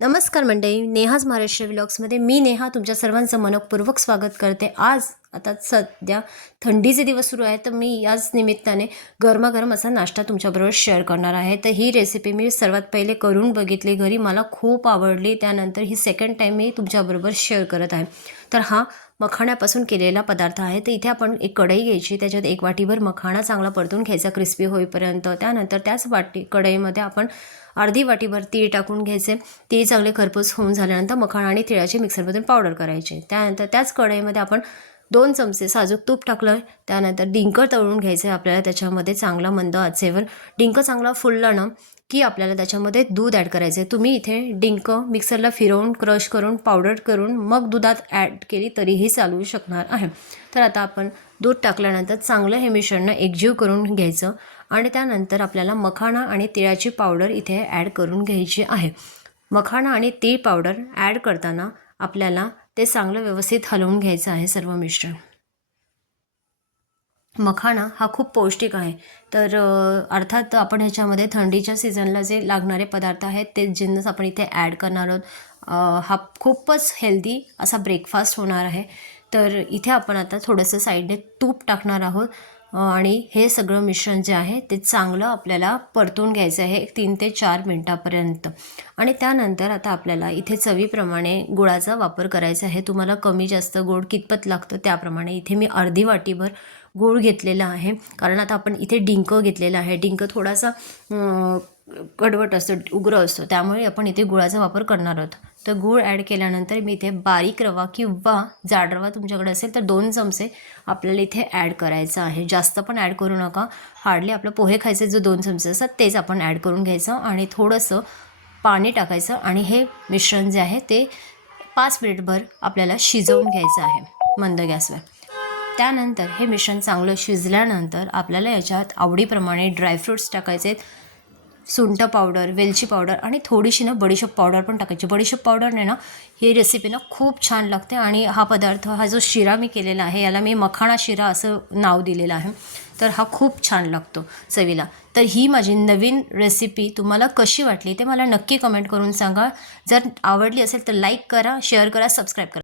नमस्कार मंडळी, नेहाज महाराष्ट्र व्लॉग्समध्ये मी नेहा तुमच्या सर्वांचं मनपूर्वक स्वागत करते। आज आता सध्या थंडीचे दिवस सुरू आहेत, तर मी याच निमित्ताने गरमागरम असा नाश्ता तुमच्याबरोबर शेअर करणार आहे। तर ही रेसिपी मी सर्वात पहिले करून बघितली घरी, मला खूप आवडली। त्यानंतर ही सेकंड टाइम मी तुमच्याबरोबर शेअर करत आहे। तर हा मखाण्यापासून केलेला पदार्थ आहे। तर इथे आपण एक कढई घ्यायची, त्याच्यात एक वाटीभर मखाणा चांगला परतून घ्यायचा क्रिस्पी होईपर्यंत। त्यानंतर त्याच कढईमध्ये आपण अर्धी वाटीभर तीळ टाकून घ्यायचे। तीळ चांगले खरपूस होऊन झाल्यानंतर मखाणा आणि तिळाची मिक्सरमधून पावडर करायचे। त्यानंतर त्याच कढईमध्ये आपण 2 चमचे साजूक तूप टाकलं। त्यानंतर डिंक तळून घ्यायचे आपल्याला त्याच्यामध्ये चांगला मंद आचेवर। डिंक चांगला फुलला ना की आपल्याला त्याच्यामध्ये दूध ॲड करायचं आहे। तुम्ही इथे डिंक मिक्सरला फिरवून क्रश करून पावडर करून मग दुधात ॲड केली तरीही चालू शकणार आहे। तर आता आपण दूध टाकल्यानंतर चांगलं हे मिश्रण एकजीव करून घ्यायचं आणि त्यानंतर आपल्याला मखाणा आणि तिळाची पावडर इथे ॲड करून घ्यायची आहे। मखाणा आणि तीळ पावडर ॲड करताना आपल्याला ते चांगलं व्यवस्थित हलवून घ्यायचं आहे सर्व मिश्रण। मखाणा हा खूप पौष्टिक आहे, तर अर्थात आपण ह्याच्यामध्ये थंडीच्या सीझनला जे लागणारे पदार्थ आहेत ते जिन्नस आपण इथे ॲड करणार आहोत। हा खूपच हेल्दी असा ब्रेकफास्ट होणार आहे। तर इथे आपण आता थोडंसं साईडने तूप टाकणार आहोत आणि हे सगळं मिश्रण जे आहे ते चांगलं आपल्याला परतून घ्यायचं आहे 3 ते 4 मिनिटापर्यंत। आणि त्यानंतर आता आपल्याला इथे चवीप्रमाणे गुळाचा वापर करायचा आहे। तुम्हाला कमी जास्त गोड कितपत लागतं त्याप्रमाणे। इथे मी अर्धी वाटीभर गूळ घेतलेला आहे, कारण आता आपण इथे डिंक घेतलेला आहे। डिंक थोडासा कडवट असतो, उग्र असतो, त्यामुळे आपण इथे गुळाचा वापर करणार आहोत। तर गूळ ॲड केल्यानंतर मी इथे बारीक रवा किंवा जाड रवा तुमच्याकडे असेल तर 2 चमचे आपल्याला इथे ॲड करायचं आहे। जास्त पण ॲड करू नका, हार्डली आपलं पोहे खायचे जो 2 चमचे असतात तेच आपण ॲड करून घ्यायचं आणि थोडंसं पाणी टाकायचं आणि हे मिश्रण जे आहे ते 5 मिनिटभर आपल्याला शिजवून घ्यायचं आहे मंद गॅसवर। त्यानंतर हे मिश्रण चांगलं शिजल्यानंतर आपल्याला याच्यात आवडीप्रमाणे ड्रायफ्रूट्स टाकायचे आहेत। सुंठ पावडर, वेलची पावडर आणि थोडीशी ना बडीशेप पावडर पण टाकायची। बडीशेप पावडरने ना ही रेसिपी ना खूप छान लागते आणि हा पदार्थ, हा जो शिरा मी केलेला आहे याला मी मखाणा शिरा असं नाव दिलेलं आहे। तर हा खूप छान लागतो चवीला। तर ही माझी नवीन रेसिपी तुम्हाला कशी वाटली ते मला नक्की कमेंट करून सांगा। जर आवडली असेल तर लाईक करा, शेअर करा, सबस्क्राईब करा।